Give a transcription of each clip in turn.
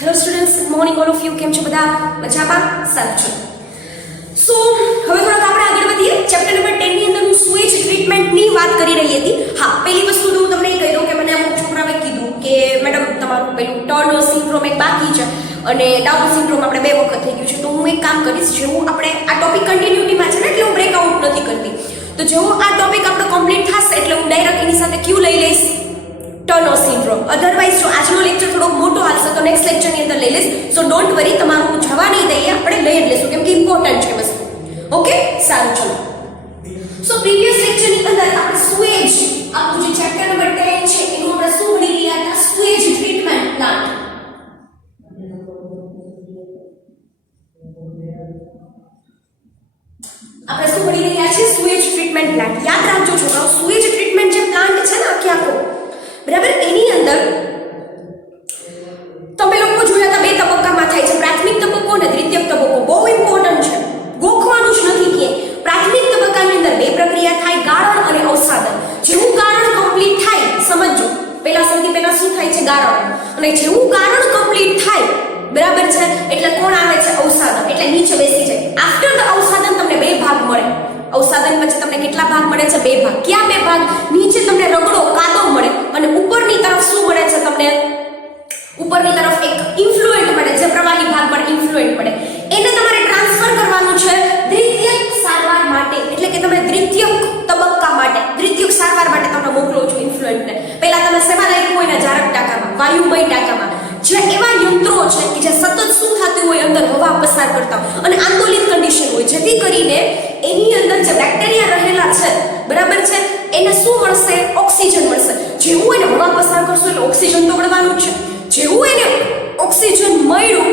Hello students, good morning all of you. કેમ છો બધા? મજામાં? સારું છે. સો હવે થોડાક આપણે આગળ વધીએ. ચેપ્ટર નંબર 10 ની અંદર હું સ્વેજ ટ્રીટમેન્ટની વાત કરી રહી હતી. હા, પહેલી વસ્તુ તો હું તમને એ કહી દઉં કે મને અમુક છોકરાઓએ કીધું કે મેડમ તમારું પેલું ટર્નર સિન્ડ્રોમ એક બાકી છે અને ડાઉન સિન્ડ્રોમ આપણે 2 વખત થઈ ગયું છે. તો હું એક કામ કરીશ, જેવું આપણે આ ટોપિક કન્ટિન્યુટીમાં છે ને એટલે હું બ્રેકઆઉટ નથી કરતી. તો જેવો આ ટોપિક આપણો કમ્પ્લીટ થશે એટલે હું ડાયરેક્ટ એની સાથે ક્યુ લઈ લઈશ, ટર્નર સિન્ડ્રોમ. અધરવાઇઝ જો આજનો લેક્ચર થોડો મોટો હાલશે તો નેક્સ્ટ લેક્ચરની અંદર લઈ લઈશ. સો ડોન્ટ વરી, તમારું જવા નહીં દઈએ, આપણે લઈ જ લઈશું કેમ કે ઇમ્પોર્ટન્ટ છે વસ્તુ. ઓકે, સારું, ચલો. સો પ્રીવિયસ લેક્ચરની અંદર આપણે સ્વેજ, આપણું જે ચેપ્ટર નંબર 10 છે એનું આપણે શું ભણી રહ્યા હતા? સ્વેજ ટ્રીટમેન્ટ પ્લાન્ટ. આપણે શું ભણી રહ્યા છીએ? સ્વેજ ટ્રીટમેન્ટ પ્લાન્ટ. યાદ રાખજો છોકરાઓ, સ્વેજ ટ્રીટમેન્ટ જે પ્લાન્ટ છે ને આખો, બરાબર, એની અંદર તમે લોકો જોયા હતા 2 તબક્કામાં થાય છે, પ્રાથમિક તબક્કો અને દ્વિતીયક તબક્કો. બહુ ઇમ્પોર્ટન્ટ છે, ગોખવાનું જ નથી કે પ્રાથમિક તબક્કાની અંદર 2 પ્રક્રિયા થાય, ગાળણ અને અવસાદન. જેવું ગાળણ કમ્પ્લીટ થાય, સમજો સૌથી પહેલા શું થાય છે? ગાળણ. અને જેવું ગાળણ કમ્પ્લીટ થાય, બરાબર છે, એટલે કોણ આવે છે? અવસાદન. એટલે નીચે બેસી જાય. આફ્ટર ધ અવસાદન તમને 2 ભાગ મળે. અવસાદન પછી તમને કેટલા ભાગ મળે છે? 2 ભાગ. ક્યાં 2 ભાગ? નીચે તમને રગડો, કાદવ મળે અને ઉપરની તરફ શું મળે છે તમને? ઉપરની તરફ એક ઇન્ફ્લુએન્ટ મળે, જે પ્રવાહી ભાગ પર ઇન્ફ્લુએન્ટ મળે. એને તમારે ટ્રાન્સફર કરવાનું છે દ્વિતીયક સારવાર માટે. એટલે કે તમે દ્વિતીયક તબક્કા માટે, દ્વિતીયક સારવાર માટે તમે મોકલો છો ઇન્ફ્લુએન્ટને. પહેલા તમે સેવા લાગ્યું હોય ને જારક ટાંકામાં, વાયુમય ટાંકામાં, જે એવા યંત્રો છે કે જે સતત શું થતું હોય, અંદર હવા પસાર કરતા હોય અને આંદોલિત કન્ડિશન હોય, જેથી કરીને એની અંદર જે બેક્ટેરિયા રહેલા છે, બરાબર છે, એને શું મળશે? ઓક્સિજન મળશે. જેવું એને હવા પસાર કરશો એટલે ઓક્સિજન તો મળવાનું જ છે. જેવું એને ઓક્સિજન મળ્યું,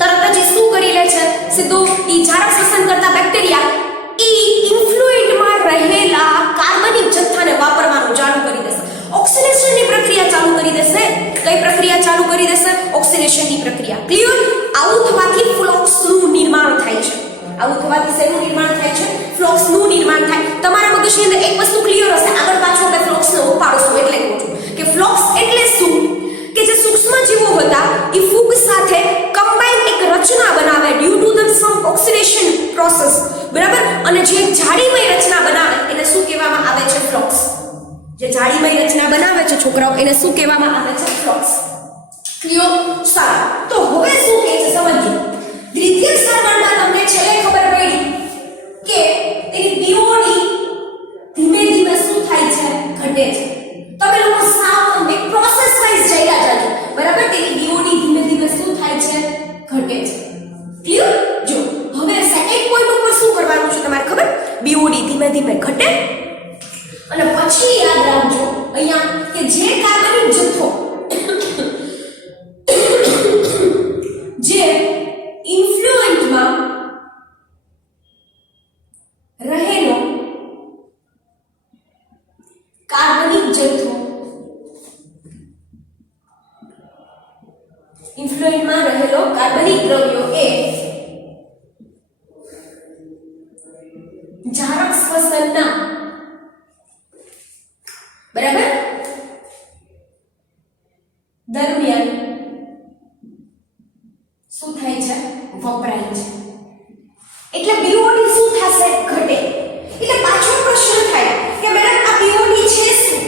તરત જ શું કરી લે છે? સીધું ઈ જારક શ્વસન કરતા બેક્ટેરિયા ઈ ઇન્ફ્લુએન્ટમાં રહેલા કાર્બનિક જથ્થાને વાપરવાનું ચાલુ કરી દેશે. ઓક્સિડેશનની પ્રક્રિયા ચાલુ કરી દેશે. કઈ પ્રક્રિયા ચાલુ કરી દેશે? ઓક્સિડેશનની પ્રક્રિયા. ક્લિયર? આવું થવાથી ફ્લોક્સનું નિર્માણ થાય છે. આવું થવાથી શેનું નિર્માણ થાય છે? ફ્લોક્સનું નિર્માણ થાય. તમારા મગજની અંદર એક વસ્તુ ક્લિયર હશે, આગળ પાછળ આપણે ફ્લોક્સને ઉપાડશું. એટલે કહું છું કે ફ્લોક્સ એટલે શું? કે જે સૂક્ષ્મ જીવો હતા એ ફૂગ સાથે કમ્બાઈન એક રચના બનાવે due to the some oxidation process, બરાબર. અને જે જાડીમય રચના બનાવે એને શું કહેવામાં આવે છે? ફ્લોક્સ. જે જાડીમય રચના બનાવે છે છોકરાઓ, એને શું કહેવામાં આવે છે? ફ્લોક્સ. ક્લિયર? સારું. તો હવે શું કહે છે સમજો. દ્વિતીયક સારવારમાં તમને છેલ્લે ખબર પડી કે તેની પીઓડી ધીમે ધીમે શું થાય છે? ઘટે છે. તમે લોકો સાવ એક પ્રોસેસ વાઇઝ જઈ જાજો, બરાબર. તેની બીઓડી ધીમે ધીમે શું થાય છે? ઘટે છે. ક્લિયર? જો હવે સેકન્ડ પોઈન્ટ ઉપર શું કરવાનું છે તમારે ખબર? બીઓડી ધીમે ધીમે ઘટે અને પછી યાદ રાખજો અહીંયા કે જે કાર્બનિક જથ્થો જે ઇન્ફ્લુએન્ટમાં રહેલો કાર્બનિક જથ્થો, ઇન્ફ્લુએન્ટમાં રહેલો કાર્બનિક દ્રવ્યો એ જારક શ્વસનના, બરાબર, દરમિયાન શું થાય છે? વપરાય છે. એટલે બીઓડી શું થશે? ઘટે. એટલે પાછો પ્રશ્ન થાય કે મેડમ આ બીઓડી છે શું?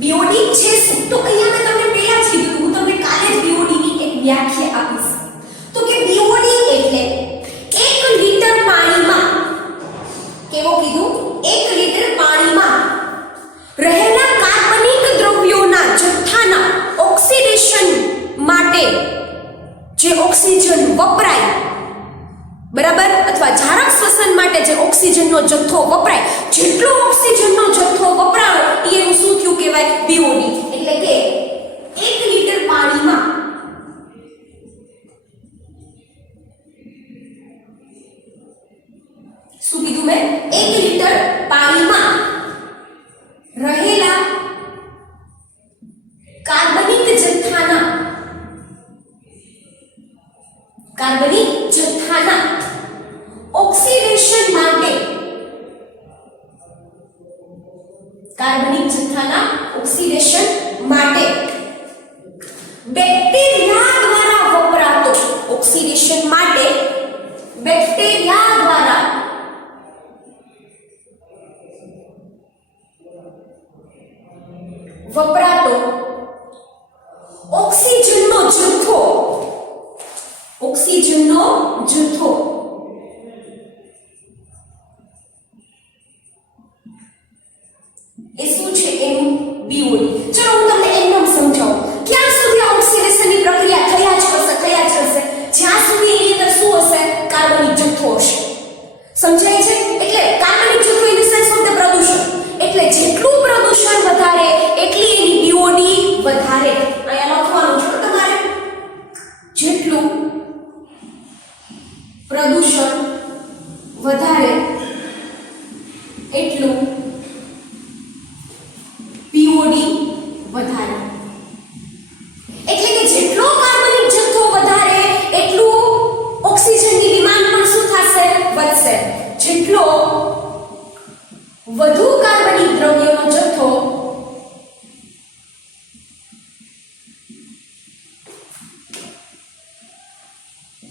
બીઓડી છે શું? તો અહીંયા મેં તમને પહેલા જ કીધું, હું તમને કાલે જ બીઓડી ની એક વ્યાખ્યા આપીશ. તો કે બીઓડી એટલે 1 લિટર પાણીમાં, કેવો કીધું? 1 લિટર પાણીમાં રહેલા કાર્બનિક દ્રવ્યોના જથ્થાના ઓક્સિડેશન માટે જે ઓક્સિજન વપરાય, બરાબર, અથવા જારક શ્વસન માટે જે ઓક્સિજનનો જથ્થો વપરાય, જેટલો ઓક્સિજનનો જથ્થો વપરાયો એનું શું થયું કહેવાય? બીઓડી. એટલે કે 1 લિટર પાણીમાં શું કીધું મેં? 1 લિટર પાણીમાં રહેલા કાર્બનિક જથ્થાના ઓક્સિડેશન માટે, કાર્બનિક જથ્થાના ઓક્સિડેશન માટે વપરાતો ઓક્સિજનનો જથ્થો એ શું છે એનું BOD. ચલો હું તમને એકદમ સમજાવું. ક્યાં સુધી આ ઓક્સિડેશનની પ્રક્રિયા થયા જ કરશે જ્યાં સુધી એની અંદર શું હશે? કાર્બનિક જથ્થો હશે. સમજાય છે? એટલે કાર્બનિક જથ્થો in the sense of the પ્રદૂષણ. એટલે જેટલું પ્રદૂષણ વધારે એટલી એની BOD વધારે. અહીંયા લખવાનું છે તમારે. જેટલું પ્રદૂષણ વધારે એટલું BOD વધારે. એટલે કે જેટલો કાર્બનિક જથ્થો વધારે એટલું ઓક્સિજનની ડિમાન્ડ પણ શું થશે? વધશે. જેટલો વધુ કાર્બનિક દ્રવ્યોનો જથ્થો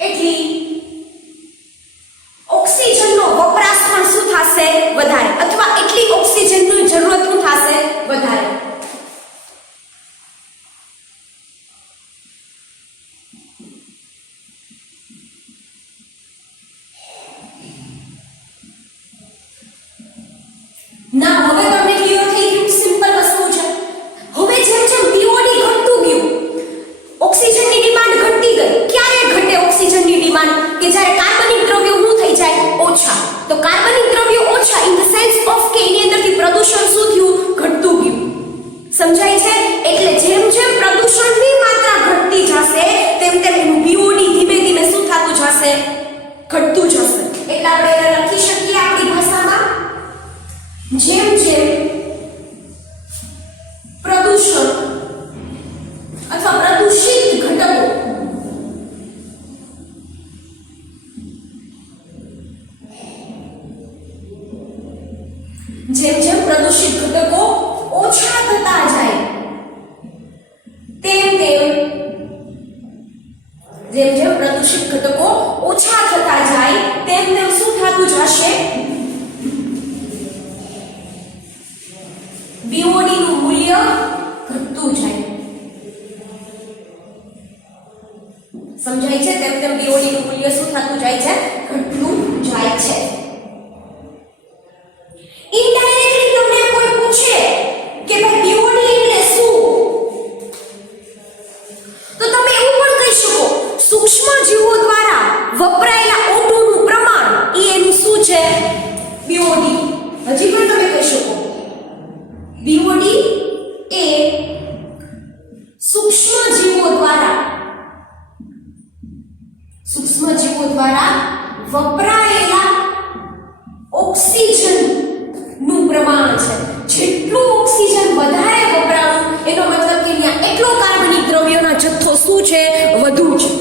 એટલી ઓક્સિજનનો વપરાશ પણ શું થશે? વધારે. અથવા એટલી ઓક્સિજનની જરૂરત શું થશે? વધારે. ના હવે તમને ક્લિયર થઈ ગયું? સિમ્પલ વસ્તુ છે. હવે જેમ જેમ BOD ઘટતું ગયું ઓક્સિજનની ડિમાન્ડ ઘટતી ગઈ. ક્યારે ઘટે ઓક્સિજનની ડિમાન્ડ? કે જ્યારે કાર્બનિક દ્રવ્યો શું થઈ જાય? ઓછા. તો કાર્બનિક દ્રવ્યો ઓછા ઇન ધ સેન્સ ઓફ કે એની અંદરથી પ્રદૂષણ શું થયું? ઘટતું ગયું. સમજાય છે? એટલે જેમ જેમ પ્રદૂષણની માત્રા ઘટતી જશે તેમ તેમ એનું BOD ધીમે ધીમે શું થતું જશે? ઘટતું જશે. એટલે આપણે એને લખી શકીએ આપણી ભાષામાં જેમ જેમ પ્રદૂષણ અથવા પ્રદૂષિત ઘટકો જેમ જેમ પ્રદૂષિત ઘટકો ઓછા થતા જાય તેમ તેમ જેમ જેમ પ્રદૂષિત ઘટકો ઓછા થતા જાય તેમ તેમ શું થતું જશે? BOD નું મૂલ્ય ઘટતું જાય. સમજાય છે? તેમ તેમ BOD નું મૂલ્ય શું થતું જાય છે? ઘટતું જાય છે. ઇનડાયરેક્ટલી તમને કોઈ પૂછે કે ભાઈ BOD એટલે શું? તો તમે એવું પણ કહી શકો સૂક્ષ્મ જીવો દ્વારા વપરાયેલા O2 નું પ્રમાણ એ એનું શું છે? BOD. હજી પણ તમે કહી શકો BOD એ સૂક્ષ્મ જીવો દ્વારા વપરાયેલા ઓક્સિજન નું પ્રમાણ છે. જેટલું ઓક્સિજન વધારે વપરાયું એનો મતલબ કે ત્યાં એટલો કાર્બનિક દ્રવ્યોનો જથ્થો શું છે? વધુ છે.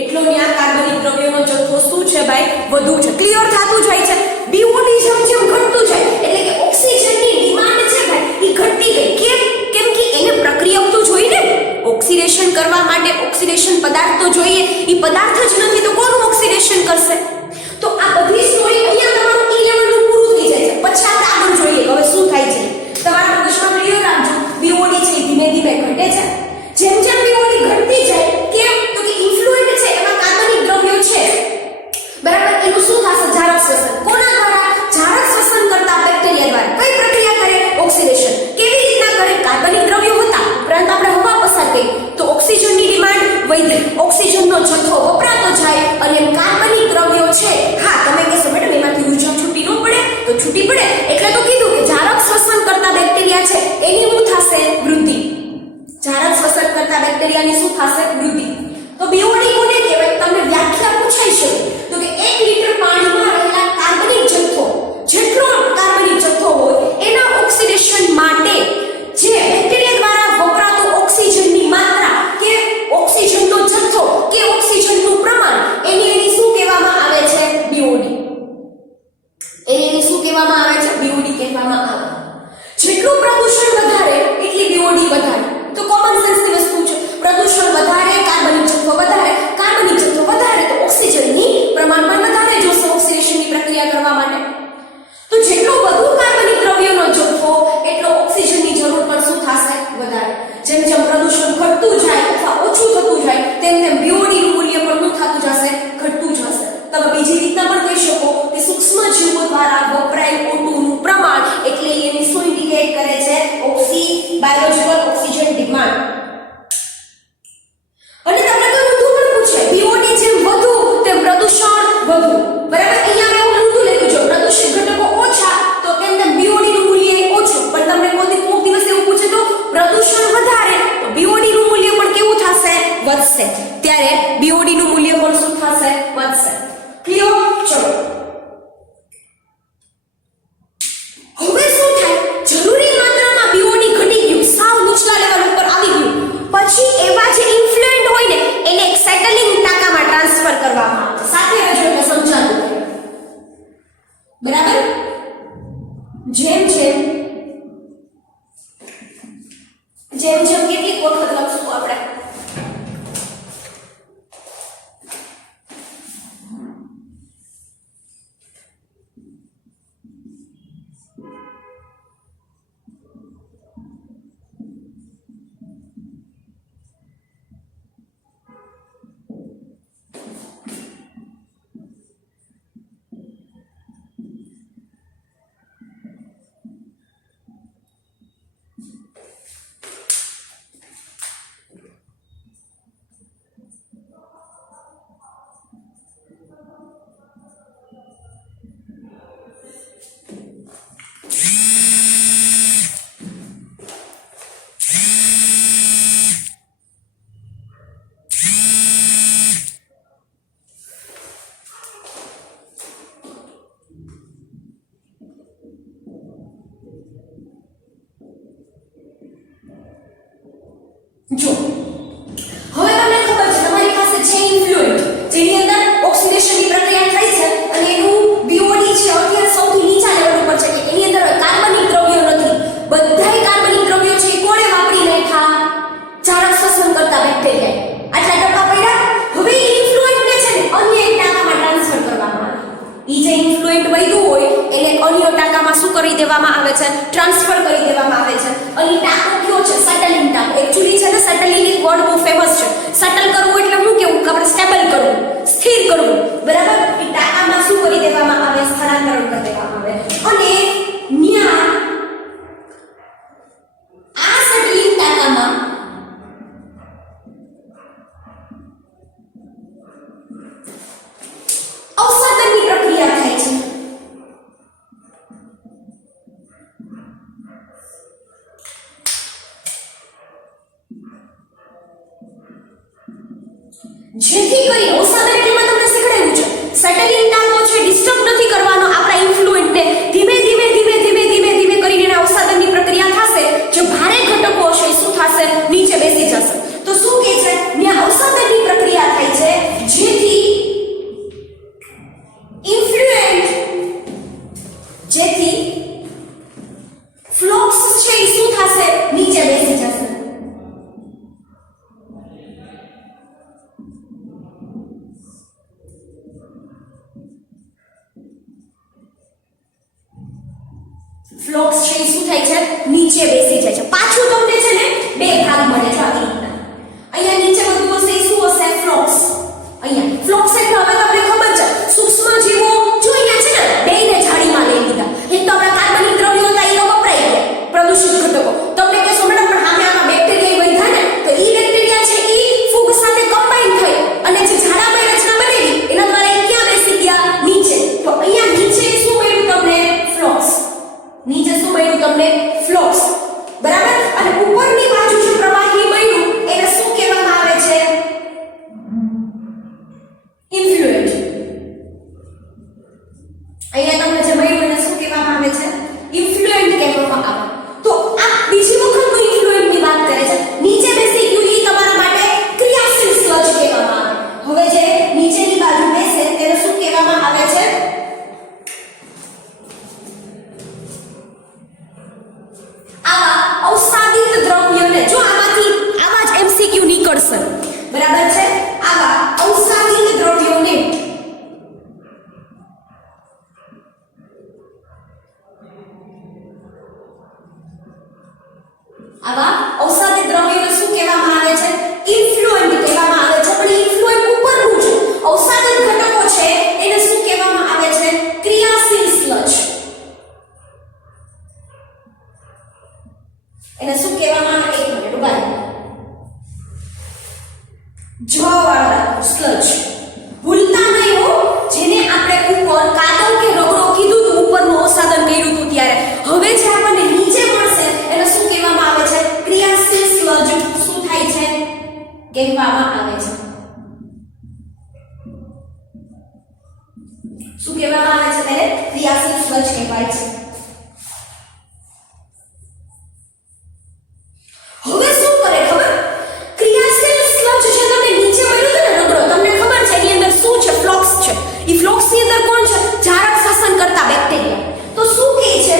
એટલો ત્યાં કાર્બનિક દ્રવ્યોનો જથ્થો શું છે ભાઈ? વધુ છે. ક્લિયર થતું જાય છે? BOD જેમ જેમ ઘટતું જાય એટલે કે ઓક્સિજનની ડિમાન્ડ છે ભાઈ એ ઘટતી ગઈ. કેમ કે એને પ્રક્રિયા તો જોઈએ ને. ઓક્સિડેશન કરવા માટે ઓક્સિડેશન પદાર્થ તો જોઈએ. એ પદાર્થ જ નથી તો કોનું ઓક્સિડેશન કરશે? તો આ બધી સ્ટોરી અહીંયા તમારું E લેવલ નું પૂરું થઈ જાય છે. પછી આપણે આગળ જોઈએ હવે શું થાય છે. તમારા મગજમાં ક્લિયર રાખજો. BOD છે ધીમે ધીમે ઘટે છે. જેમ જેમ BOD ઘટતી જાય કેમ? તો કે ઇન્ફ્લુએન્ટ છે એમાં કાર્બનિક દ્રવ્યો છે. બરાબર. એનું શું થશે? જારક શ્વસન. કોના દ્વારા? જારક શ્વસન કરતા બેક્ટેરિયા દ્વારા. કઈ પ્રક્રિયા કરે? ઓક્સિડેશન. કેવી રીતના કરે? કાર્બનિક દ્રવ્યો હતા ઉપરાંત આપણે હવા પસાર કરી તો ઓક્સિજનની ડિમાન્ડ વધી. ઓક્સિજનનો જથ્થો વપરાતો જાય અને કાર્બનિક દ્રવ્યો છે. હા તમે કહેશો મેડમ એમાંથી ઉર્જા છૂટી ન પડે? તો છૂટી પડે. એટલે તો કીધું કે જારક શ્વસન કરતા બેક્ટેરિયા છે એની શું થશે? વૃદ્ધિ. જારક શ્વસન કરતા બેક્ટેરિયાની શું થશે? વૃદ્ધિ. તો BOD કોને કહેવાય? તમને વ્યાખ્યા પૂછાઈ શકે તો કે 1 લિટર પાણીમાં રહેલા કાર્બનિક જથ્થો જેટલો કાર્બનિક જથ્થો હોય એના ઓક્સિડેશન માટે જે બેક્ટેરિયા દ્વારા વપરાતો ઓક્સિજનની માત્રા કે ઓક્સિજનનો જથ્થો કે ઓક્સિજનનું પ્રમાણ એની શું કહેવામાં આવે છે? BOD. એની શું કહેવામાં આવે છે? BOD કહેવામાં આવે. જેટલું પ્રદૂષણ વધારે એટલી BOD વધારે. તો કોમન સેન્સની વસ્તુ છે. પ્રદૂષણ વધારે કાર્બનિક જથ્થો વધારે. કાર્બનિક જથ્થો વધારે તો ઓક્સિજનની પ્રમાણ પણ વધારે જોશે. જેમ જેમ પ્રદૂષણ ઘટતું જાય અથવા ઓછું થતું જાય તેમ તેમ BOD નું મૂલ્ય પણ શું થતું જશે? ઘટતું જશે. તમે બીજી રીતના પણ કહી શકો કે સૂક્ષ્મ જીવો દ્વારા વપરાયેલ O2 નું પ્રમાણ એટલે એની શું ઇન્ડિકેટ કરે છે? Biological oxygen demand. અને તમને કોઈ ઊંધું પણ પૂછે BOD જેમ વધુ તેમ પ્રદૂષણ વધુ, બરાબર? અહીંયા મેં એવું ઊંધું લખ્યું છે પ્રદૂષિત ઘટકો ઓછા તો તેમ તેમ BOD નું મૂલ્ય ઓછું. પણ તમને કોઈક દિવસ એવું પૂછે તો પ્રદૂષણ વધારે તો BOD નું મૂલ્ય પણ કેવું થશે? વધશે. ત્યારે BOD નું મૂલ્ય પણ શું થશે? વધશે. ક્લિયર? ચલો હવે શું થાય? જરૂરી માત્રામાં BOD ઘટી ગયું, સાવ નીચલા લેવલ ઉપર આવી ગયું, પછી એવા જે ઇન્ફ્લુએન્ટ હોય ને એને એક સેટલિંગ ટાંકામાં ટ્રાન્સફર કરવામાં આવે. સાથે રહેજો એટલે સમજાતું થાય. બરાબર? જેમ જેમ કેટલીક વખત લખશું આપણે જો હવે તમને ખબર છે તમારી પાસે છે ઇન્ફ્લુએન્ટ જેની અંદર ઓક્સિડેશનની પ્રક્રિયા થાય છે અને એનું BOD છે અત્યારે સૌથી નીચા લેવલ ઉપર છે કે એની અંદર કાર્બનિક દ્રવ્યો નથી. બધાય કાર્બનિક દ્રવ્યો છે એ કોણે વાપરી નાખ્યા? ચારક શ્વસન કરતા બેક્ટેરિયા. આટલા ડબ્બા પડ્યા. હવે ઇન્ફ્લુએન્ટને છે ને અન્ય એક ટાંકામાં ટ્રાન્સફર કરવામાં આવે. ઈ જે ઇન્ફ્લુએન્ટ વધ્યું હોય એને અન્ય ટાંકામાં શું કરી દેવામાં આવે છે? ટ્રાન્સફર કરી દેવામાં આવે છે. અને ટાંકો કયો છે? સટલિંગ ટાંકો. એક્ચ્યુઅલી છે ને સટલિંગ એક વર્ડ બહુ ફેમસ છે. સટલ કરવું એટલે શું કેવું? કે આપણે સ્ટેબલ કરવું, સ્થિર કરવું, બરાબર? એ ટાંકામાં શું કરી દેવામાં આવે? સ્થાનાંતરણ કરી દેવામાં આવે. અને ન્યા આ સટલિંગ ટાંકામાં અવસાદનની પ્રક્રિયા થાય છે. જેથી કરી અવસાદન એટલેમાં તમને શીખડાવ્યું છે સેટલિંગ ટાંકો છે ડિસ્ટર્બ નથી કરવાનો આપણા ઇન્ફ્લુએન્ટને. ધીમે ધીમે કરીને એના અવસાદનની પ્રક્રિયા થશે. જે ભારે ઘટકો હશે એ શું થશે? નીચે બેસી જશે. તો શું કહે છે? ત્યાં અવસાદનની પ્રક્રિયા થાય છે જેથી ફ્લોક્સ છે એ શું થશે? નીચે બેસી જશે. ફ્લોક્સ છે એ શું થાય છે? નીચે બેસી જાય છે. પાછું તમને છે ને બે ભાગ મળે છે આવી રીતના. અહીંયા નીચે બધું હશે એ શું હશે? ફ્લોક્સ. અહીંયા ફ્લોક્સ એટલે હવે તમને ખબર છે સૂક્ષ્મ જીવો જો અહીંયા છે ને બેને જાળીમાં લઈ લીધા. એક તો આપણા કાર્બનિક દ્રવ્યો હતા એ વપરાઈ ગયા પ્રદૂષિત ઘટકો. તમને કહેશો મેડમ પણ સામે આમાં બેક્ટેરિયા વધ્યા ને તો ઈ બેક્ટેરિયા છે ઈ ફૂગ સાથે કમ્બાઈન થઈ અને જે ઝાડામાં રચના બનેલી એના દ્વારા એ ક્યાં બેસી ગયા? નીચે. તો અહીંયા નીચે શું મળ્યું તમને? ફ્લોક્સ. નીચે શું મળ્યું તમને? ફ્લોક્સ. બરાબર? અને ઉપરની બાજુ જે પ્રવાહી મળ્યું એને શું કહેવામાં આવે છે? ઇન્ફ્લુએન્ટ. અહીંયા તમને જે મળ્યું એને શું કહેવામાં આવે છે? ઇન્ફ્લુએન્ટ કહેવામાં આવે. તો આ બીજી વખતનું ઇન્ફ્લુએન્ટની વાત કરે છે. નીચે બેસી ગયું ઈ તમારા માટે ક્રિયાશીલ સ્લજ કહેવામાં આવે. હવે જે નીચેની બાજુ બેસે તેને શું કહેવામાં આવે છે? આવા અવસાદિત દ્રવ્યોને જો આમાંથી આવા જ MCQ નીકળશે. બરાબર છે? આવા અવસાદિત દ્રવ્યોને આવા અવસાદિત દ્રવ્યોને કહેવામાં આવે છે? ઇન્ફ્લુએન્ટ કહેવામાં આવે છે. પણ ઇન્ફ્લુએન્ટ ઉપરનું છે. અવસાદન ઘટકો છે એને શું કહેવામાં આવે છે? ક્રિયાશીલ સ્લજ. એને શું કહેવામાં આવે? એક મિનિટ ઉભા રહો. જવાવાળા સ્લજ ભૂલતા નહીં હો. જેને આપણે ઉપર કાદવ કે રગડો કીધું હતું, ઉપરનું અવસાદન કર્યું હતું ત્યારે, હવે જે આપણને નીચે મળશે એને શું કહેવામાં આવે છે? ક્રિયાશીલ સ્લજ. શું થાય છે? કહેવામાં આવે છે. શું કહેવામાં આવે છે? તેને ક્રિયાશીલ સ્લજ કહેવાય છે. હવે શું કરે ખબર? ક્રિયાશીલ સ્લજ છે તમને નીચે મળ્યું છે ને રગડો, તમને ખબર છે એની અંદર શું છે? ફ્લોક્સ છે. ઈ ફ્લોક્સ ની અંદર કોણ છે? ઝાડક શ્વસન કરતા બેક્ટેરિયા. તો શું કહે છે?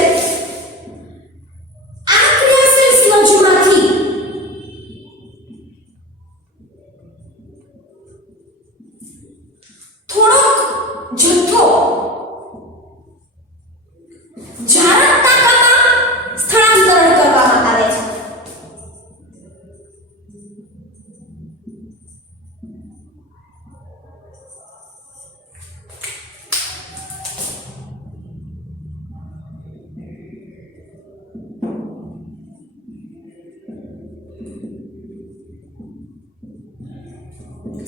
આ ક્રિયાશીલ સ્લજમાંથી થોડોક જથ્થો ઝાડક ટાંકામાં સ્થળાંતરણ કરવામાં આવે છે.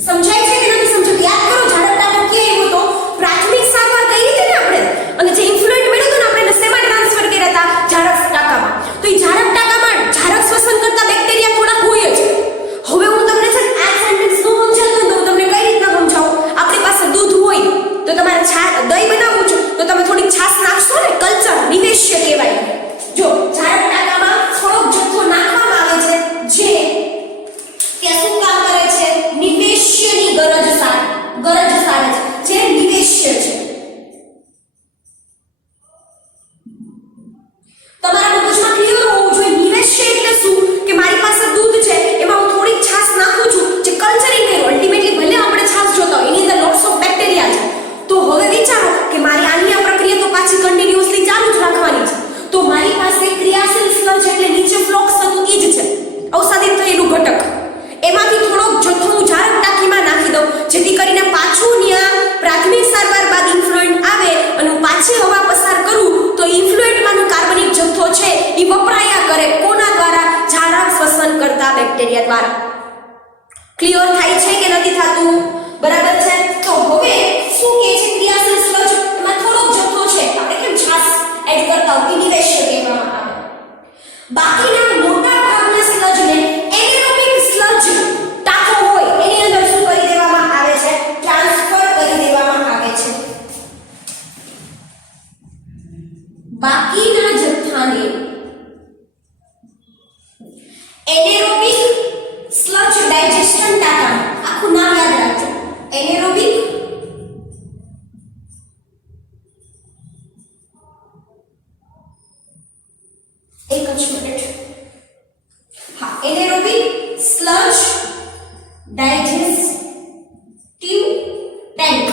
સમજાય છે કે નથી સમજાતું? યાદ કરો ઝાડક ટાંકો ક્યાં આવ્યો હતો? પ્રાથમિક સારવાર કરી હતી ને આપણે, અને જે ઇન્ફ્લુએન્ટ મળ્યું હતું ને આપણે એને શેમાં ટ્રાન્સફર કર્યા હતા? ઝાડક ટાંકામાં. તો એ ઝાડક ટાંકામાં ઝાડક શ્વસન કરતા બેક્ટેરિયા થોડા હોય જ. હવે હું તમને છે આ સેન્ટેન્સ નો સમજાતું તો હું તમને કઈ રીતના સમજાવું? આપણી પાસે દૂધ હોય તો તમારે દહીં બનાવવું છે તો તમે થોડી છાશ નાખશો ને, કલ્ચર નિવેશ્ય કહેવાય. જો ઝાડક ટાંકામાં થોડોક જથ્થો નાખવામાં આવે છે જે કે શું કામ કરે છે? નિવેશ્યની ગરજ સારે છે. જે નિવેશ્ય છે. તમારા મગજમાં ક્લિયર હોવું જોઈએ નિવેશ્ય એટલે શું? કે મારી પાસે દૂધ છે, એમાં હું થોડીક છાશ નાખું છું, જે કલ્ચરિંગ કર્યું. અલ્ટિમેટલી ભલે આપણે છાશ જોતા હોય એની અંદર લોટ્સ ઓફ બેક્ટેરિયા છે. તો હવે વિચારો કે મારી આની આ પ્રક્રિયા તો પાછી કન્ટિન્યુઅસલી ચાલુ જ રાખવાની છે. તો મારી પાસે ક્રિયાશીલ સ્લજ એટલે નીચે ફ્લોક્સ થતું ઈ જ છે, અવસાદિત થયેલું ઘટક. એમાંથી થોડોક જથ્થો હું ઝાડક ટાંકીમાં નાખી દઉં, જેથી કરીને પાછું ત્યાં પ્રાથમિક સારવાર બાદ ઇન્ફ્લુએન્ટ આવે અને હું પાછી હવા પસાર કરું તો ઇન્ફ્લુએન્ટમાંનો કાર્બનિક જથ્થો છે એ વપરાયા કરે. કોના દ્વારા? ઝાડક શ્વસન કરતા બેક્ટેરિયા દ્વારા. ક્લિયર થાય છે કે નથી થતું? બરાબર છે. તો હવે શું કહે છે? ક્રિયાશીલ સ્લજ એમાં થોડોક જથ્થો છે, આપણે કેમ છાશ એડ કરતા હોય નિવેશ્ય કહેવામાં આવે. બાકીના મોટા ભાગના સ્લજને એનેરોબિક સ્લજ ટાંકો હોય એની અંદર શું કરી દેવામાં આવે છે? ટ્રાન્સફર કરી દેવામાં આવે છે. બાકીના જથ્થાને એનેરોબિક સ્લજ ડાયજેશન ટાંકા, આખું નામ યાદ રાખજો. એનેરોબિક એક જ મિનિટ. હા, એનેરોબિક સ્લજ ડાયજેસ્ટિવ ટેન્ક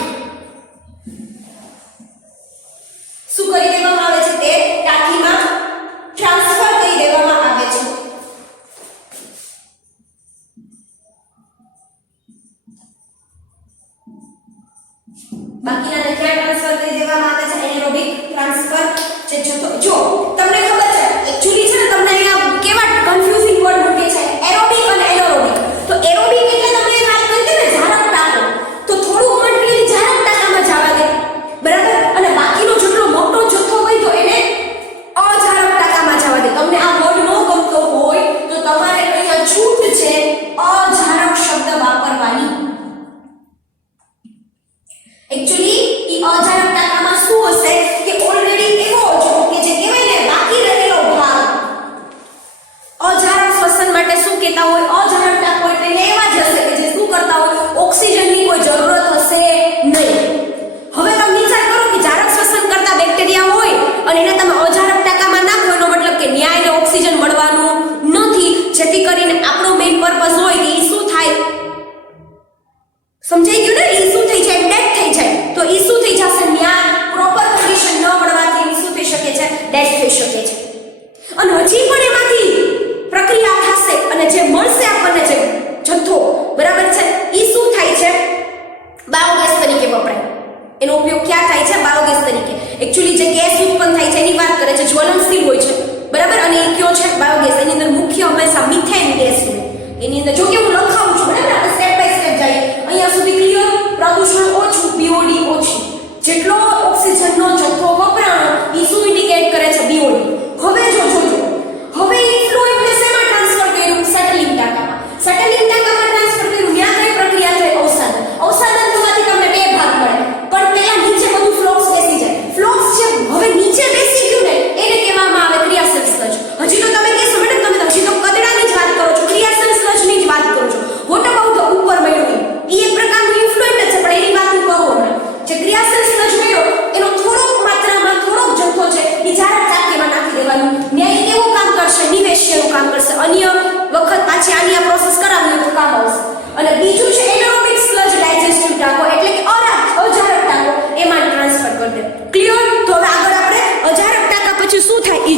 શું કરી દેવામાં આવે છે? તે ટાંકીમાં ટ્રાન્સફર કરી દેવામાં આવે છે. બાકીનાને ક્યાં ટ્રાન્સફર કરી દેવામાં આવે છે? એનેરોબિક ટ્રાન્સફર જે જતો. જો તમને ખબર છે એક્ચ્યુઅલી છે ને તમને અહીંયા કેવા કન્ફ્યુઝિંગ વર્ડ મૂકે છે એરોબિક અને એનરોબિક. તો એરોબિક એટલે તમને વાત કરી હતી ને ઝાડક ટાંકો, તો થોડું મટીરીયલ ઝાડક ટાંકામાં જવા દે, બરાબર, અને બાકીનો જેટલો મોટો જથ્થો હોય તો એને અઝાડક ટાંકામાં જવા દે. તમને આ વર્ડ ન ગમતો હોય તો તમારે અહીંયા છૂટ છે અઝાડક શબ્દ વાપરવાની. એક્ચ્યુઅલી ઈ અઝાડક ટાંકામાં શું હશે કે ઓલરેડી એવો જ કે જે કહેવાય ને બાકી રહેલો ભાગ. અઝાડક શ્વસન માટે શું કહેતા હોય? અઝાડક ટાંકો એટલે એવા જ હશે કે જે શું કરતા હોય? ઓક્સિજનની કોઈ જરૂરત હશે નહીં. હવે તમે વિચાર કરો કે ઝાડક શ્વસન કરતા બેક્ટેરિયા હોય અને એને તમે અઝાડક ટાંકામાં નાખો, એનો મતલબ કે ન્યાયને ઓક્સિજન મળવાનું નથી, જેથી કરીને આપણો મેઇન પર્પસ હોય કે ઈ શું થાય? સમજાઈ ગયું ને? ઈ શું થઈ જાય? ડેડ થઈ જાય. તો ઈ શું થઈ જશે? ન્યાય પ્રોપર કન્ડિશન ન મળવાથી ઈ શું થઈ શકે છે? ડેડ થઈ શકે છે. અને હજી પણ એમાંથી પ્રક્રિયા થશે અને જે મળશે આપણને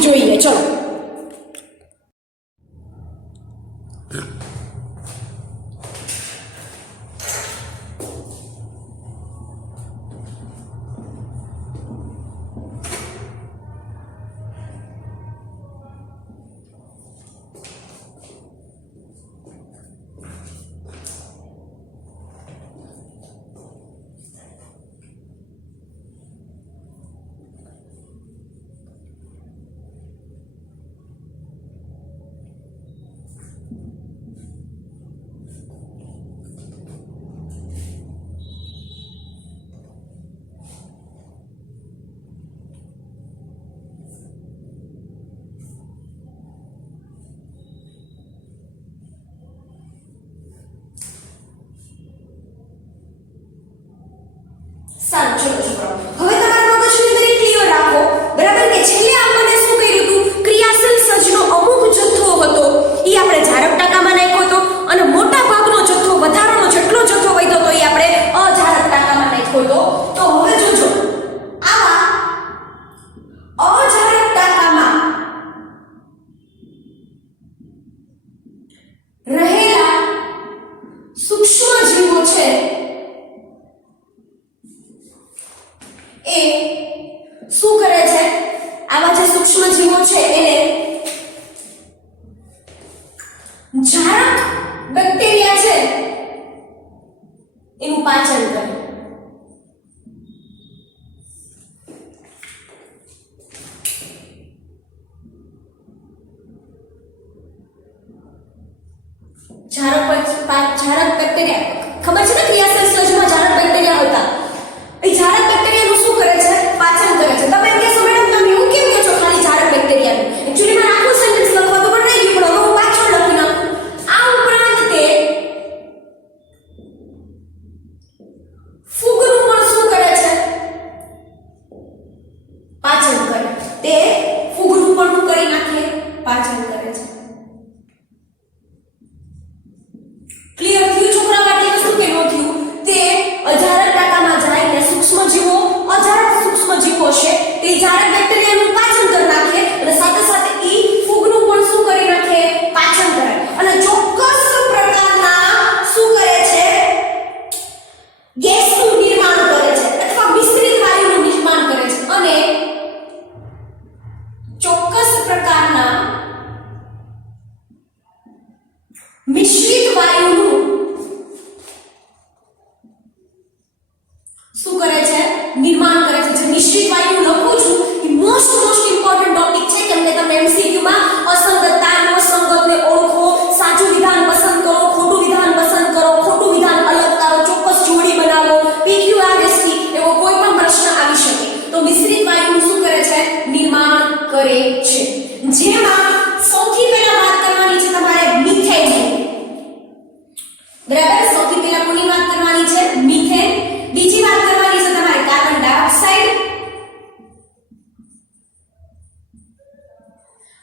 જોઈએ. ચલો. સારું, ચલો છોકરાઓ, હવે તમારા મગજની અંદર ક્લિયર રાખો, બરાબર, કે છેલ્લે આપણને શું કર્યું હતું, ક્રિયાશીલ સજનો અમુક જથ્થો હતો એ આપણે ઝારક ટાંકામાં નાખ્યો હતો અને મોટા ભાગનો જથ્થો, વધારાનો જેટલો જથ્થો વધ્યો હતો એ આપણે અઝારક ટાંકામાં નાખ્યો હતો. તો હવે જોજો, આવા અઝારક ટાંકામાં રહેલા સૂક્ષ્મ જીવો છે એ શું કરે છે, આવા જે સૂક્ષ્મ જીવો છે એને ઝારક બેક્ટેરિયા છે એનું પાચન કરે. ઝારક બેક્ટેરિયા ખબર છે ને, ક્રિયાશીલ સજીવમાં ઝારક બેક્ટેરિયા હતા. એ ઝારક બેક્ટેરિયાનું શું કરે છે, પાચન કરે છે. તમે એમ કહેશો મેડમ તમે એવું કેમ કહો છો ખાલી ઝારક બેક્ટેરિયાનું? એક્ચ્યુઅલી મારે આખું સેન્ટેન્સ લખવાનું પણ રહી ગયું, પણ હવે હું પાછળ લખી નાખું. આ ઉપરાંત તે ફૂગનું પણ શું કરે છે, પાચન કરે. તે ફૂગનું પણ કરી નાખે, પાચન કરે છે. ક્લિયર થયું છોકરા? માટે વસ્તુ કે નો થયું? તે અઝારક ટાંકામાં જાય ને સૂક્ષ્મ જીવો, અઝારક સૂક્ષ્મ જીવો છે તે ઝારક બેક્ટેરિયાનું પાચન કરી નાખે અને સાથે સાથે ઈ ફૂગનું પણ શું કરી નાખે, પાચન કરે. અને ચોક્કસ પ્રકારના શું કરે છે, ગેસનું નિર્માણ કરે છે અથવા મિશ્રિત વાયુનું નિર્માણ કરે છે. અને ચોક્કસ પ્રકારના મિશ્રિત વાયુનું શું કરે છે, નિર્માણ કરે છે. જે મિશ્રિત વાયુ લખું છું એ મોસ્ટ ઇમ્પોર્ટન્ટ ટોપિક છે, કેમ કે તમે MCQ માં અસંગતતા, અસંગતને ઓળખો, સાચું વિધાન પસંદ કરો, ખોટું વિધાન પસંદ કરો, ખોટું વિધાન અલગ કરો, ચોક્કસ જોડી બનાવો, PQRST એવો કોઈ પણ પ્રશ્ન આવી શકે. તો મિશ્રિત વાયુ શું કરે છે, નિર્માણ કરે છે. જેમાં સૌથી પહેલા વાત કરવાની છે તમારે મિથેનની, બરાબર? સૌથી પહેલા કોની વાત કરવાની છે, મિથેન. બીજી વાત કરવાની છે તમારે કાર્બન ડાયોક્સાઇડ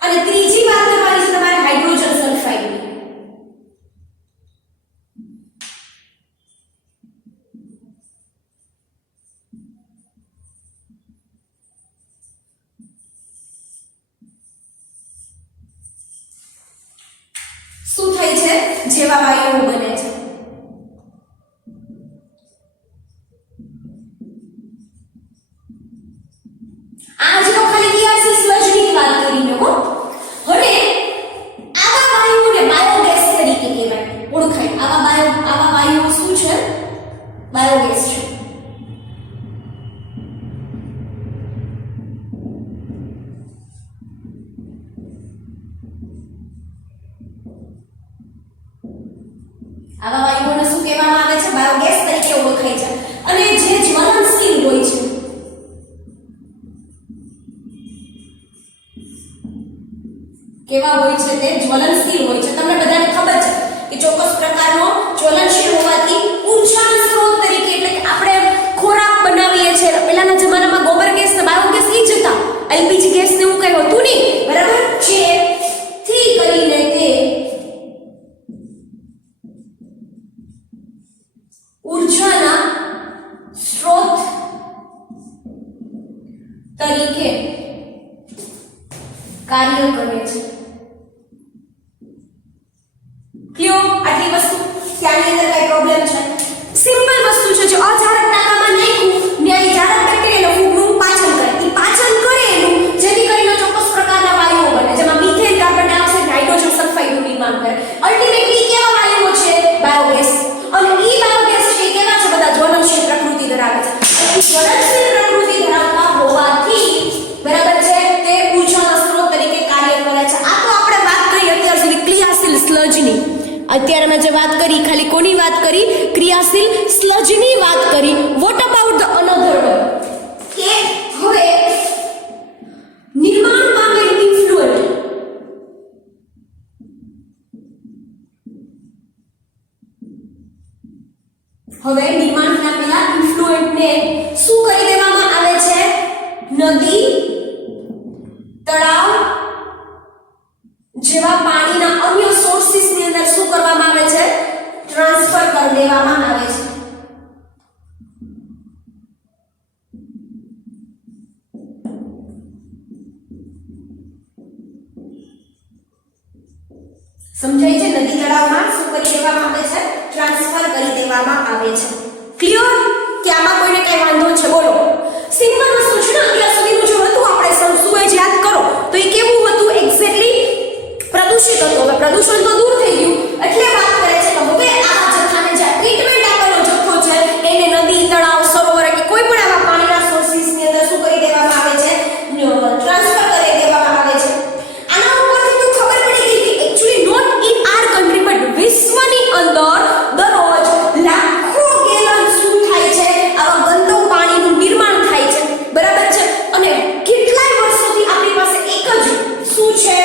અને ત્રીજી વાત કરવાની છે તમારે હાઇડ્રોજન સલ્ફાઇડ. શું થાય છે, જેવા વાયુઓ બને છે. આજ તો ખાલી ક્રિયાશીલ સ્લજની વાત કરીને હો. હવે આવા વાયુઓને બાયોગેસ તરીકે કહેવાય, ઓળખાય. આવા વાયુઓ શું છે, બાયોગેસ છે. આવા વાયુઓને શું કહેવામાં આવે છે, બાયોગેસ તરીકે ઓળખાય છે. અને જે જ્વલનશીલ હોય છે, કેવા હોય છે, તે જ્વલનશીલ હોય છે. તમને બધાને ખબર છે કે ચોક્કસ પ્રકારનો જ્વલનશીલ હોવાથી ઊર્જાના સ્ત્રોત તરીકે, એટલે કે આપણે ખોરાક બનાવીએ છીએ. પહેલાના જમાનામાં ગોબર ગેસ ને બાયોગેસ ઈ જ હતા, LPG ગેસ ને એવું કઈ હોતું નહીં, બરાબર? જેથી કરીને તે ઊર્જાના સ્ત્રોત તરીકે કાર્ય કરે છે. ક્લિયર? આટલી વસ્તુ ત્યાંની અંદર કઈ પ્રોબ્લેમ છે? સિમ્પલ વસ્તુ છે. જો અજારક ટાંકામાં નાખ્યું ને અહીં જારક બેક્ટેરિયા ફૂગનું પાચન કરે. એ પાચન કરે એનું જેથી કરીને ચોક્કસ પ્રકારના વાયુઓ બને, જેમાં મિથેન, કાર્બન ડાયોક્સાઇડ, હાઇડ્રોજન સલ્ફાઇડનું નિર્માણ કરે. અલ્ટિમેટલી કેવા વાયુઓ છે? બાયોગેસ. અને ઈ બાયોગેસ છે કેવા છે? બધા જ્વલનશીલ પ્રકૃતિ ધરાવે છે. જ્વલનશીલ પ્રકૃતિ ધરાવતા હોવાથી બરાબર છે તે ઊર્જાના સ્ત્રોત તરીકે કાર્ય કરે છે. આ તો આપણે વાત કરી અત્યાર સુધી ક્રિયાશીલ સ્લજની. અત્યારે મેં જે વાત કરી ખાલી કોની વાત કરી? ક્રિયાશીલ સ્લજની વાત કરી. What about the another one? કે હવે નિર્માણ પામેલ ઇન્ફ્લુએન્ટ હવે નિર્માણ પામેલા ઇન્ફ્લુએન્ટને શું કરી દેવામાં આવે છે? નદી, તળાવ જેવા પાણીના અન્ય સોર્સિસ ની અંદર શું કરવામાં આવે છે? ટ્રાન્સફર કરી દેવામાં આવે છે. સમજાય છે? નદી તળાવમાં શું કરી દેવામાં આવે છે? ટ્રાન્સફર કરી દેવામાં આવે છે. ક્લિયર? કે આમાં કોઈને કઈ વાંધો છે? બોલો. સિમ્પલ વસ્તુ છે ને. અત્યાર સુધીનું જો હતું આપણે સુએજ યાદ કરો તો એ કેવું હતું? એક્ઝેક્ટલી પ્રદૂષિત હતું. હવે પ્રદૂષણ તો દૂર થઈ ગયું એટલે વાત કરે છે કે હવે આ જથ્થાને જે ટ્રીટમેન્ટ આપેલો જથ્થો છે એને નદી, તળાવ, સરોવર કે કોઈ પણ આવા પાણીના સોર્સિસ ની અંદર શું કરી દેવામાં આવે છે? ટ્રાન્સફર કરી દેવામાં આવે છે. આના ઉપરથી તો ખબર પડી ગઈ કે actually not in our country but વિશ્વની અંદર દરરોજ લાખો ગેલન શું થાય છે? આવા ગંદુ પાણીનું નિર્માણ થાય છે. બરાબર છે? અને કેટલાય વર્ષોથી આપણી પાસે એક જ શું છે?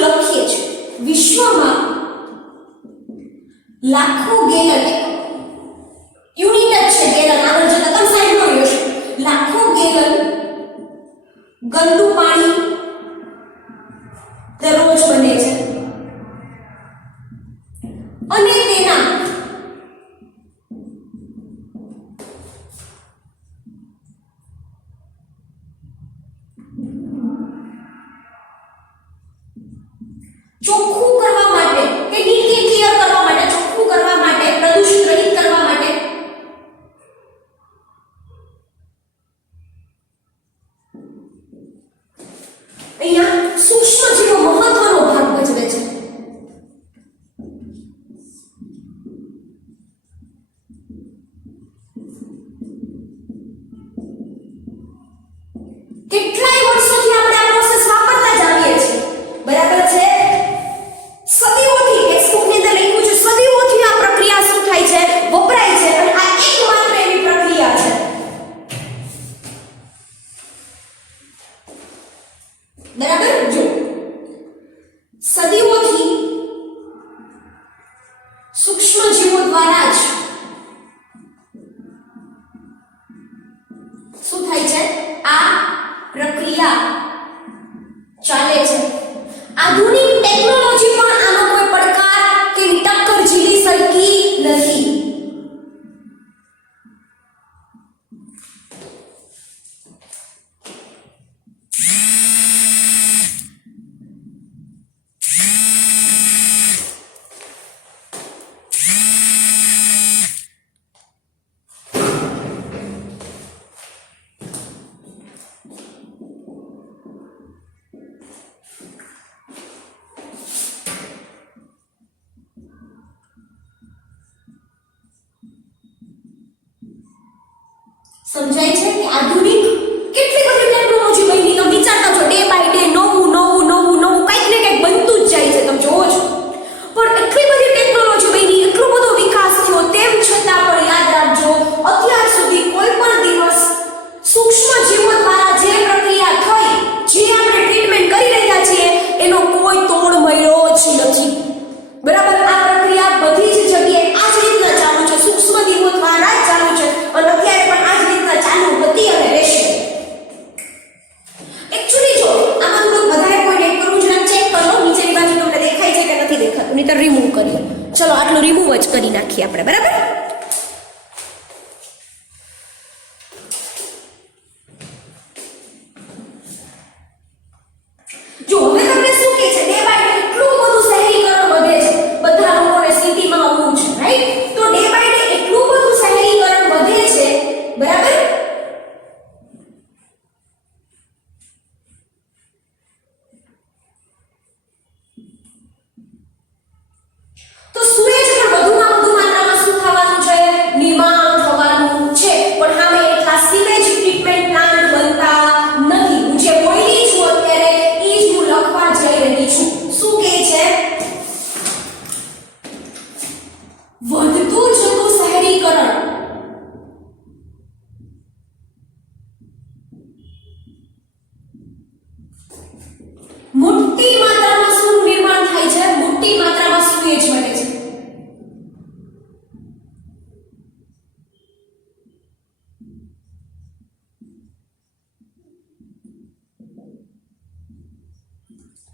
લખીએ છીએ વિશ્વમાં લાખો ગેલન, યુનિટ જ છે ગેલન. આગળ જતા તમે સાંભળ્યું હશે. લાખો ગેલન ગંદુ પાણી દરરોજ બને છે અને તેના ચોખ્ખું કરવા માટે કે નીટલી ક્લિયર કરવા માટે, ચોખ્ખું કરવા માટે, પ્રદૂષિત રહિત કરવા માટે અહીંયા સૂક્ષ્મ જીવો મહત્વનો ભાગ ભજવે છે. કેટલાય વર્ષોથી આપણે આ પ્રોસેસ વાપરતા જ આવીએ છીએ. બરાબર છે? સદીઓથી ટેક્સ્ટબુકની અંદર લખ્યું છે સદીઓથી આ પ્રક્રિયા શું થાય છે? વપરાય છે. અને આ એકમાત્ર એવી પ્રક્રિયા છે. બરાબર? જો સદીઓથી સૂક્ષ્મ જીવો દ્વારા જ શું થાય છે? આ પ્રક્રિયા ચાલે છે. આધુનિક ટેકનોલોજી પણ આનો કોઈ પડકાર કે ટક્કર ઝીલી શકી નથી. સમજાય છે કે આધુનિક કેટલી બધી ટેકનોલોજી બની. તમે વિચારતા છો ડે બાય ડે નવું નવું નવું નવું કંઈક ને કંઈક બનતું જ જાય છે. તમે જોવો છો. પણ એટલી બધી ટેકનોલોજી બની, એટલો બધો વિકાસ થયો, તેમ છતાં પણ યાદ રાખજો અત્યાર સુધી કોઈ પણ દિવસ સૂક્ષ્મ જીવો દ્વારા જે પ્રક્રિયા થઈ, જે આપણે ટ્રીટમેન્ટ કરી રહ્યા છીએ એનો કોઈ તોડ મળ્યો જ નથી. બરાબર? આ પ્રક્રિયા બધી જ જગ્યાએ આ જ રીતના ચાલુ છે. સૂક્ષ્મ જીવો દ્વારા જ ચાલુ છે અને અત્યારે પણ આ જ રીતના ચાલુ હતી અને રહેશે. એક્ચ્યુઅલી જો આમાં થોડું વધારે કોઈ નેટ કરવું જરા ચેક કરો. નીચેની બાજુ તમને દેખાય છે કે નથી દેખાતું? નહીતર રિમૂવ કરીએ. ચલો આટલું રિમૂવ જ કરી નાખીએ આપણે. બરાબર?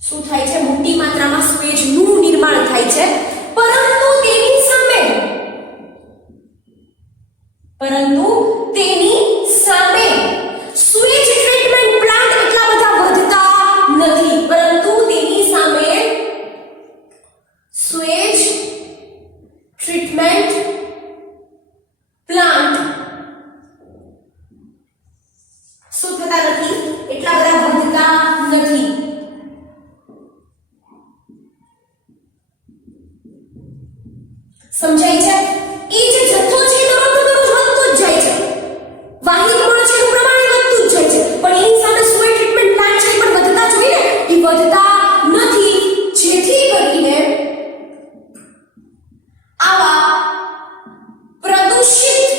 શું થાય છે? મોટી માત્રામાં સ્વેજનું નિર્માણ થાય છે, પરંતુ તેની સામે સ્વેજ ટ્રીટમેન્ટ પ્લાન્ટ એટલા બધા વધતા નથી, પરંતુ તેની સામે સ્વેજ ટ્રીટમેન્ટ પ્લાન્ટ શું થતા નથી? એટલા બધા વધતા નથી. સમજાય છે? એ જે જથ્થો છે એ દરરોજ વધતો જ જાય છે, વાહિક કણો છે એનું પ્રમાણ વધતું જ જાય છે, પણ એની સામે સ્વેજ ટ્રીટમેન્ટ પ્લાન્ટ છે એ પણ વધતા જોઈએ ને, એ વધતા નથી. જેથી કરીને આવા પ્રદૂષિત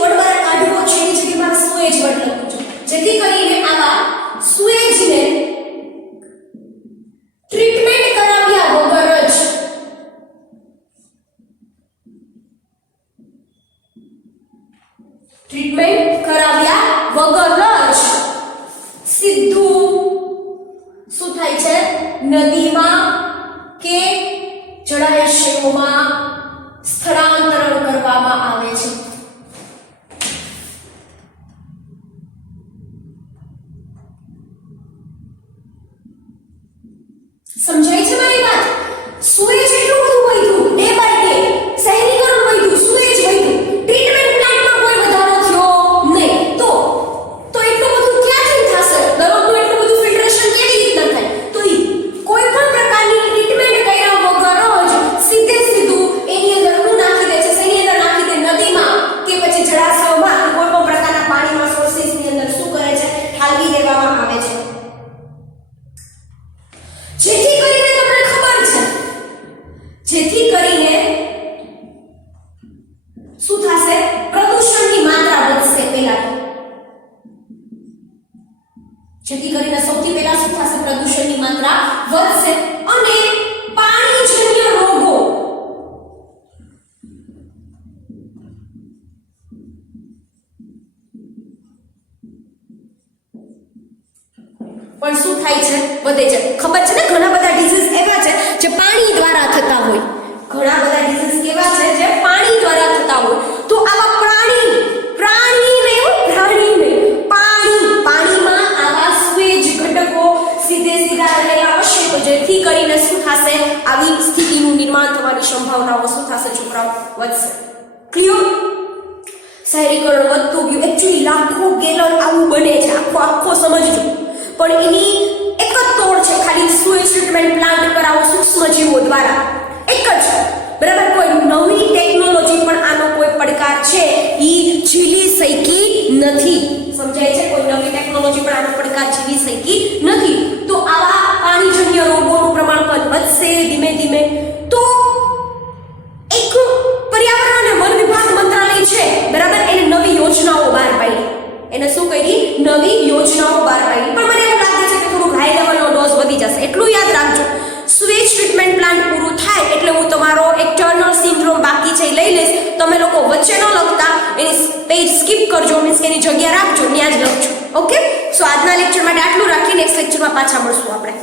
વડવાળા કાઢવો છે એની જગ્યામાં સ્વેજ વડ લખું છું. જેથી કરીને આવા સ્વેજને ટ્રીટમેન્ટ કરાવ્યા વગર જ સીધું શું થાય છે? નદીમાં કે જળાશયોમાં સ્થળાંતરણ કરવામાં આવે છે. સમજાય છે મારી વાત? સુએજ એટલું બધું વધ્યું, ડે બાય ડે શહેરીકરણ વધ્યું, સુએજ વધ્યું, ટ્રીટમેન્ટ પ્લાન્ટમાં કોઈ વધારો થયો નહીં. તો એટલું બધું ક્યાંથી થશે? દરરોજનું એટલું બધું ફિલ્ટરેશન કેવી રીતના થાય? તો કોઈ પણ પ્રકારની ટ્રીટમેન્ટ કર્યા વગર જ સીધું એની અંદર શું નાખી દે છે? શેની અંદર નાખી દે? નદીમાં કે પછી જળાશયોમાં કોઈ પણ પ્રકારના પાણીમાં સોર્સિસની અંદર શું કરે છે? ઠાલવી દેવામાં આવે છે. જેથી કરીને શું થશે? પ્રદૂષણની માત્રા વધશે. જેથી કરીને સૌથી પહેલા શું થશે? પ્રદૂષણની માત્રા વધશે અને પાણીજન્ય રોગો પણ શું થાય છે? વધે છે. ખબર છે ને, ઘણા બધા ડિઝીઝ એવા છે જે પાણી દ્વારા થતા હોય. તો આવા પાણીમાં આવા સ્વેજ ઘટકો સીધા રહેલા હશે, તો જેથી કરીને શું થશે? આવી સ્થિતિનું નિર્માણ થવાની સંભાવનાઓ શું થશે છોકરાઓ? વધશે. ક્લિયર? શહેરીકરણ વધતું ગયું. એકચ્યુઅલી લાખો ગેલન આવું બને છે, આખો સમજજો. પણ એની એક જ તોડ છે, ખાલી સ્વેજ ટ્રીટમેન્ટ પ્લાન્ટ કરાવો સૂક્ષ્મજીવો દ્વારા. એક જ, બરાબર? કોઈ નવી ટેકનોલોજી પણ આનો કોઈ પડકાર છે ઈ ઝીલી શકી નથી. સમજાય છે? કોઈ નવી ટેકનોલોજી પણ આનો પડકાર ઝીલી શકી નથી. તો આવા પાણીજન્ય રોગોનું પ્રમાણ પણ વધશે ધીમે ધીમે. તો એક પર્યાવરણ અને વન વિભાગ મંત્રાલય છે, બરાબર, એને નવી યોજનાઓ બહાર પાડી. એને શું કરી? નવી યોજનાઓ બહાર પાડી. પણ મને એવું લાગે છે કે થોડું હાઈ લેવલનો ડોઝ વધી જશે. એટલું યાદ રાખજો, સ્વેજ ટ્રીટમેન્ટ પ્લાન્ટ પૂરું થાય એટલે હું તમારો એક ટર્નર સિન્ડ્રોમ બાકી છે લઈ લઈશ. તમે લોકો વચ્ચે ન લખતા, એની પેજ સ્કીપ કરજો, મીન્સ કે એની જગ્યા રાખજો, ત્યાં જ લખજો. ઓકે? સો આજના લેક્ચર માટે આટલું રાખી નેક્સ્ટ લેક્ચરમાં પાછા મળશું આપણે.